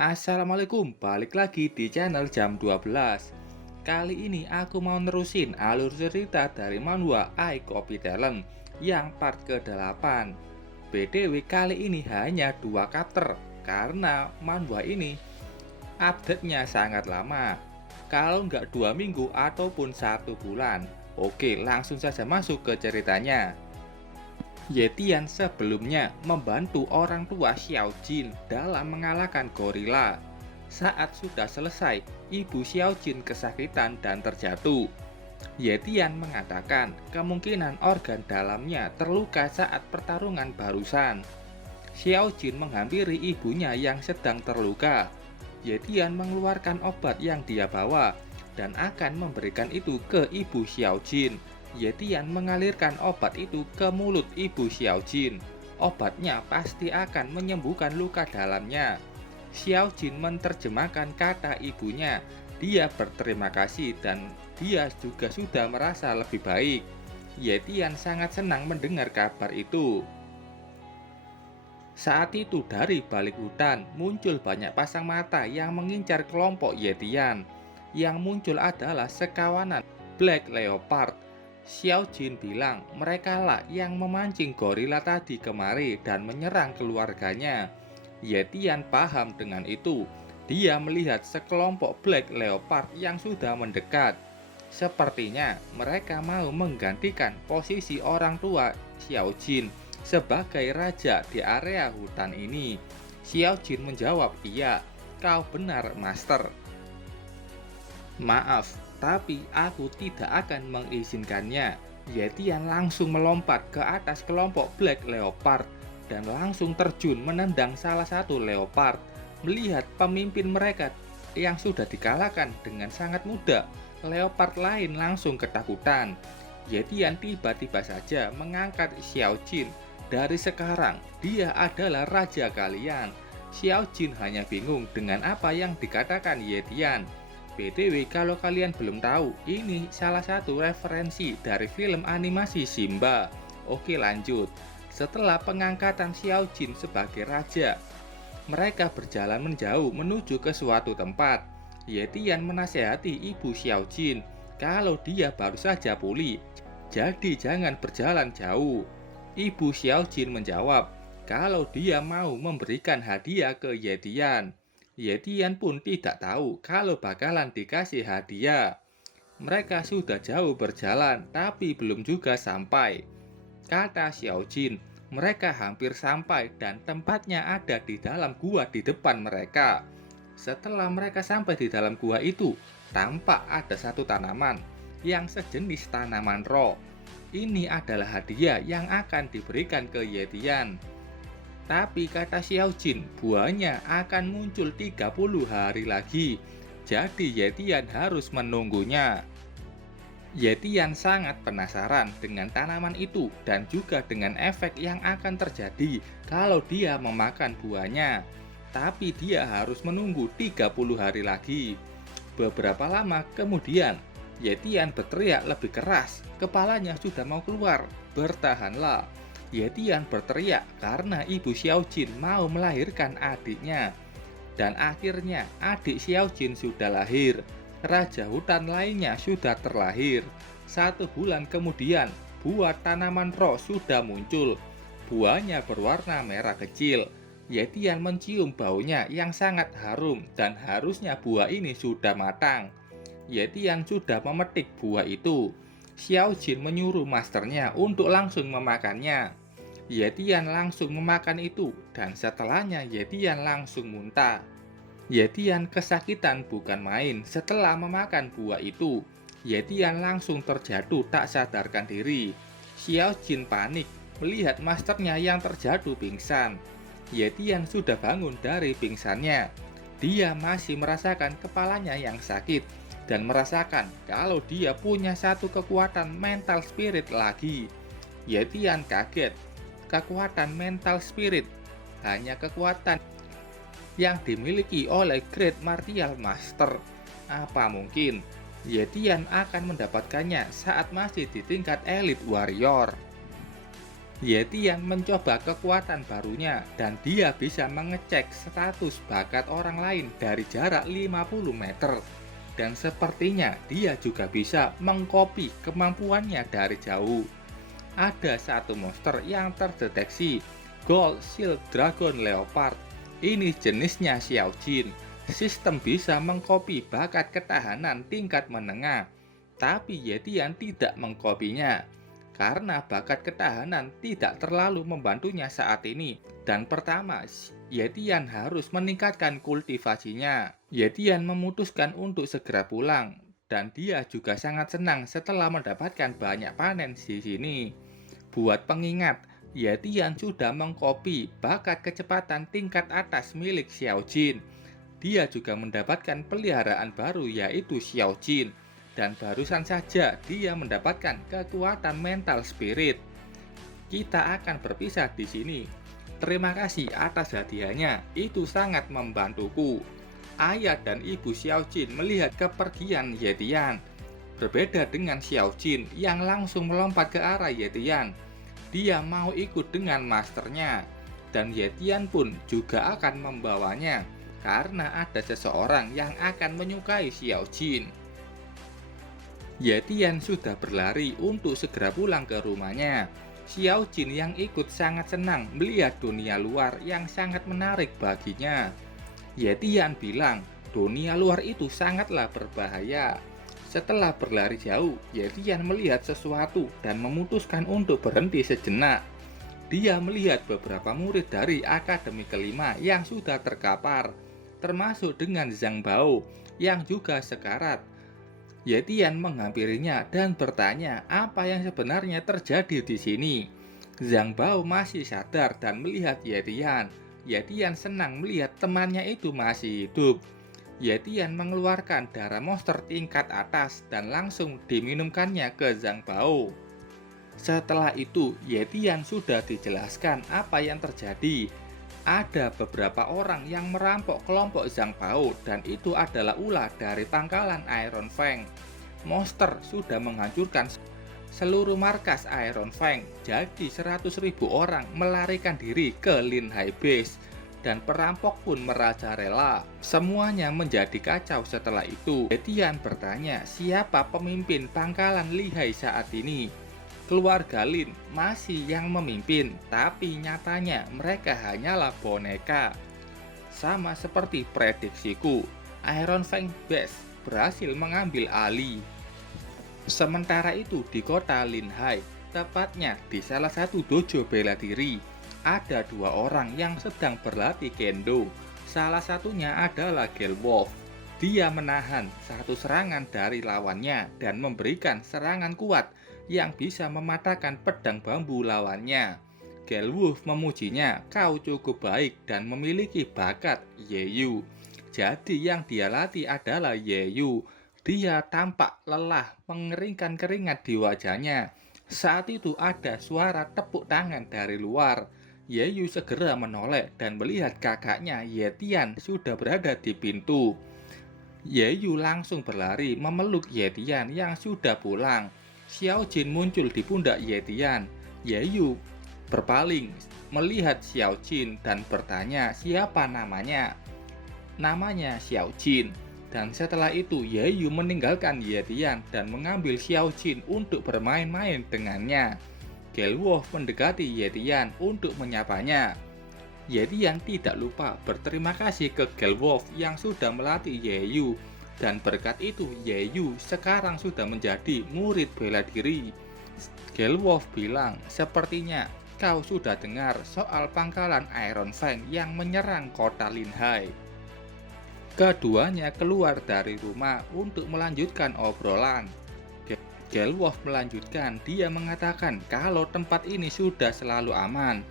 Assalamualaikum, balik lagi di channel jam 12. Kali ini aku mau nerusin alur cerita dari manhwa I Copy Talent yang part ke-8. BTW kali ini hanya 2 chapter karena manhwa ini update-nya sangat lama. Kalau nggak 2 minggu ataupun 1 bulan. Oke, langsung saja masuk ke ceritanya. Yetian sebelumnya membantu orang tua Xiao Jin dalam mengalahkan gorila. Saat sudah selesai, ibu Xiao Jin kesakitan dan terjatuh. Yetian mengatakan kemungkinan organ dalamnya terluka saat pertarungan barusan. Xiao Jin menghampiri ibunya yang sedang terluka. Yetian mengeluarkan obat yang dia bawa dan akan memberikan itu ke ibu Xiao Jin. Yetian mengalirkan obat itu ke mulut ibu Xiao Jin. Obatnya pasti akan menyembuhkan luka dalamnya. Xiao Jin menerjemahkan kata ibunya. Dia berterima kasih dan dia juga sudah merasa lebih baik. Yetian sangat senang mendengar kabar itu. Saat itu dari balik hutan muncul banyak pasang mata yang mengincar kelompok Yetian. Yang muncul adalah sekawanan Black Leopard. Xiao Jin bilang mereka lah yang memancing gorila tadi kemari dan menyerang keluarganya. Yetian paham dengan itu. Dia melihat sekelompok Black Leopard yang sudah mendekat. Sepertinya mereka mau menggantikan posisi orang tua Xiao Jin sebagai raja di area hutan ini. Xiao Jin menjawab, "Iya, kau benar, Master. Maaf, tapi aku tidak akan mengizinkannya." Yetian langsung melompat ke atas kelompok Black Leopard dan langsung terjun menendang salah satu leopard. Melihat pemimpin mereka yang sudah dikalahkan dengan sangat mudah, leopard lain langsung ketakutan. Yetian tiba-tiba saja mengangkat Xiao Jin. Dari sekarang, dia adalah raja kalian. Xiao Jin hanya bingung dengan apa yang dikatakan Yetian. BTW kalau kalian belum tahu, ini salah satu referensi dari film animasi Simba. Oke, lanjut. Setelah pengangkatan Xiao Jin sebagai raja, mereka berjalan menjauh menuju ke suatu tempat. Yetian menasehati ibu Xiao Jin kalau dia baru saja pulih, jadi jangan berjalan jauh. Ibu Xiao Jin menjawab kalau dia mau memberikan hadiah ke Yetian. Yetian pun tidak tahu kalau bakalan dikasih hadiah. Mereka sudah jauh berjalan tapi belum juga sampai. Kata Xiao Jin, mereka hampir sampai dan tempatnya ada di dalam gua di depan mereka. Setelah mereka sampai di dalam gua itu, tampak ada satu tanaman yang sejenis tanaman roh. Ini adalah hadiah yang akan diberikan ke Yetian. Tapi kata Xiao Jin, buahnya akan muncul 30 hari lagi. Jadi Yetian harus menunggunya. Yetian sangat penasaran dengan tanaman itu dan juga dengan efek yang akan terjadi kalau dia memakan buahnya. Tapi dia harus menunggu 30 hari lagi. Beberapa lama kemudian, Yetian berteriak lebih keras. Kepalanya sudah mau keluar. Bertahanlah. Yetian berteriak karena ibu Xiao Jin mau melahirkan adiknya. Dan akhirnya adik Xiao Jin sudah lahir. Raja hutan lainnya sudah terlahir. 1 bulan kemudian, buah tanaman roh sudah muncul. Buahnya berwarna merah kecil. Yetian mencium baunya yang sangat harum dan harusnya buah ini sudah matang. Yetian sudah memetik buah itu. Xiao Jin menyuruh masternya untuk langsung memakannya. Yetian langsung memakan itu dan setelahnya Yetian langsung muntah. Yetian kesakitan bukan main setelah memakan buah itu. Yetian langsung terjatuh tak sadarkan diri. Xiao Jin panik melihat masternya yang terjatuh pingsan. Yetian sudah bangun dari pingsannya. Dia masih merasakan kepalanya yang sakit dan merasakan kalau dia punya satu kekuatan mental spirit lagi. Yetian kaget. Kekuatan mental spirit hanya kekuatan yang dimiliki oleh Great Martial Master. Apa mungkin Yetian akan mendapatkannya saat masih di tingkat Elite Warrior? Yetian mencoba kekuatan barunya dan dia bisa mengecek status bakat orang lain dari jarak 50 meter. Dan sepertinya dia juga bisa mengkopi kemampuannya dari jauh. Ada satu monster yang terdeteksi, Gold Shield Dragon Leopard. Ini jenisnya Xiaojin. Sistem bisa mengkopi bakat ketahanan tingkat menengah, tapi Yetian tidak mengkopinya karena bakat ketahanan tidak terlalu membantunya saat ini. Dan pertama, Yetian harus meningkatkan kultivasinya. Yetian memutuskan untuk segera pulang, dan dia juga sangat senang setelah mendapatkan banyak panen di sini. Buat pengingat, Yetian sudah mengkopi bakat kecepatan tingkat atas milik Xiaojin. Dia juga mendapatkan peliharaan baru yaitu Xiaojin. Dan barusan saja dia mendapatkan kekuatan mental spirit. Kita akan berpisah di sini. Terima kasih atas hadiahnya, itu sangat membantuku. Ayah dan ibu Xiaojin melihat kepergian Yetian. Berbeda dengan Xiaojin yang langsung melompat ke arah Yetian. Dia mau ikut dengan masternya. Dan Yetian pun juga akan membawanya, karena ada seseorang yang akan menyukai Xiaojin. Yetian sudah berlari untuk segera pulang ke rumahnya. Xiaojin yang ikut sangat senang melihat dunia luar yang sangat menarik baginya. Yetian bilang, dunia luar itu sangatlah berbahaya. Setelah berlari jauh, Yetian melihat sesuatu dan memutuskan untuk berhenti sejenak. Dia melihat beberapa murid dari Akademi Kelima yang sudah terkapar, termasuk dengan Zhang Bao yang juga sekarat. Yetian menghampirinya dan bertanya apa yang sebenarnya terjadi di sini. Zhang Bao masih sadar dan melihat Yetian. Yetian senang melihat temannya itu masih hidup. Yetian mengeluarkan darah monster tingkat atas dan langsung diminumkannya ke Zhang Bao. Setelah itu, Yetian sudah dijelaskan apa yang terjadi. Ada beberapa orang yang merampok kelompok Zhang Bao dan itu adalah ulah dari pangkalan Iron Fang. Monster sudah menghancurkan seluruh markas Iron Fang, jadi 100.000 orang melarikan diri ke Lin Hai Base dan perampok pun merajalela. Semuanya menjadi kacau setelah itu. Yetian bertanya siapa pemimpin pangkalan Lihai saat ini. Keluarga Lin masih yang memimpin, tapi nyatanya mereka hanyalah boneka. Sama seperti prediksiku, Iron Fang Base berhasil mengambil alih. Sementara itu di kota Lin Hai, tepatnya di salah satu dojo bela diri, ada dua orang yang sedang berlatih kendo. Salah satunya adalah Gelwolf. Dia menahan satu serangan dari lawannya dan memberikan serangan kuat yang bisa mematahkan pedang bambu lawannya. Gelwolf memujinya, kau cukup baik dan memiliki bakat Yeyu. Jadi yang dia latih adalah Yeyu. Dia tampak lelah, mengeringkan keringat di wajahnya. Saat itu ada suara tepuk tangan dari luar. Yeyu segera menoleh dan melihat kakaknya Yetian sudah berada di pintu. Yeyu langsung berlari memeluk Yetian yang sudah pulang. Xiaojin muncul di pundak Yetian. Yeyu berpaling melihat Xiaojin dan bertanya siapa namanya. Namanya Xiaojin. Dan setelah itu Yeyu meninggalkan Yetian dan mengambil Xiaojin untuk bermain-main dengannya. Gelwolf mendekati Yetian untuk menyapanya. Yetian tidak lupa berterima kasih ke Gelwolf yang sudah melatih Yeyu. Dan berkat itu Yeyu sekarang sudah menjadi murid bela diri. Gelwolf bilang, sepertinya kau sudah dengar soal pangkalan Iron Fang yang menyerang kota Lin Hai. Keduanya keluar dari rumah untuk melanjutkan obrolan. Gelwolf melanjutkan, dia mengatakan kalau tempat ini sudah selalu aman.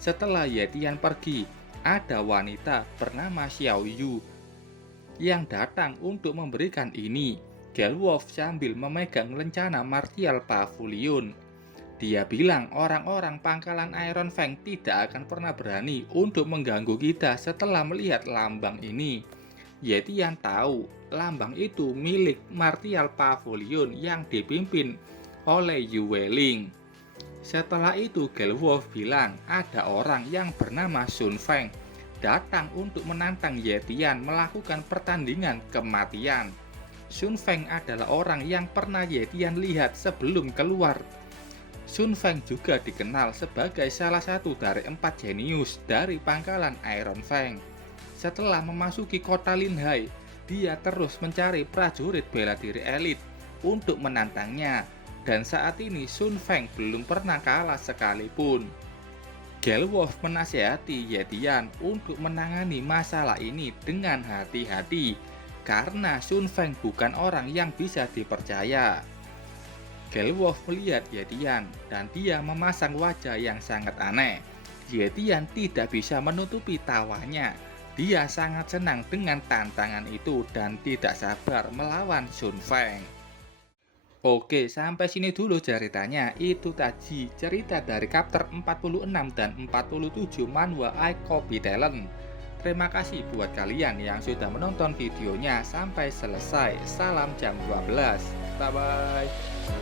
Setelah Yetian pergi, ada wanita bernama Xiao Yu yang datang untuk memberikan ini. Gelwolf sambil memegang lencana martial pavilion. Dia bilang orang-orang pangkalan Iron Fang tidak akan pernah berani untuk mengganggu kita setelah melihat lambang ini. Yetian tahu lambang itu milik martial pavilion yang dipimpin oleh Yu Weiling. Setelah itu Gelwolf bilang ada orang yang bernama Sun Feng datang untuk menantang Yetian melakukan pertandingan kematian. Sun Feng adalah orang yang pernah Yetian lihat sebelum keluar. Sun Feng juga dikenal sebagai salah satu dari 4 jenius dari pangkalan Iron Fang. Setelah memasuki kota Linhai, dia terus mencari prajurit bela diri elit untuk menantangnya. Dan saat ini Sun Feng belum pernah kalah sekalipun. Gelwolf menasihati Yetian untuk menangani masalah ini dengan hati-hati karena Sun Feng bukan orang yang bisa dipercaya. Gelwolf melihat Yetian dan dia memasang wajah yang sangat aneh. Yetian tidak bisa menutupi tawanya. Dia sangat senang dengan tantangan itu dan tidak sabar melawan Sun Feng. Oke, sampai sini dulu ceritanya. Itu tadi cerita dari chapter 46 dan 47 manhwa I Copy Talent. Terima kasih buat kalian yang sudah menonton videonya sampai selesai. Salam jam 12. Bye-bye.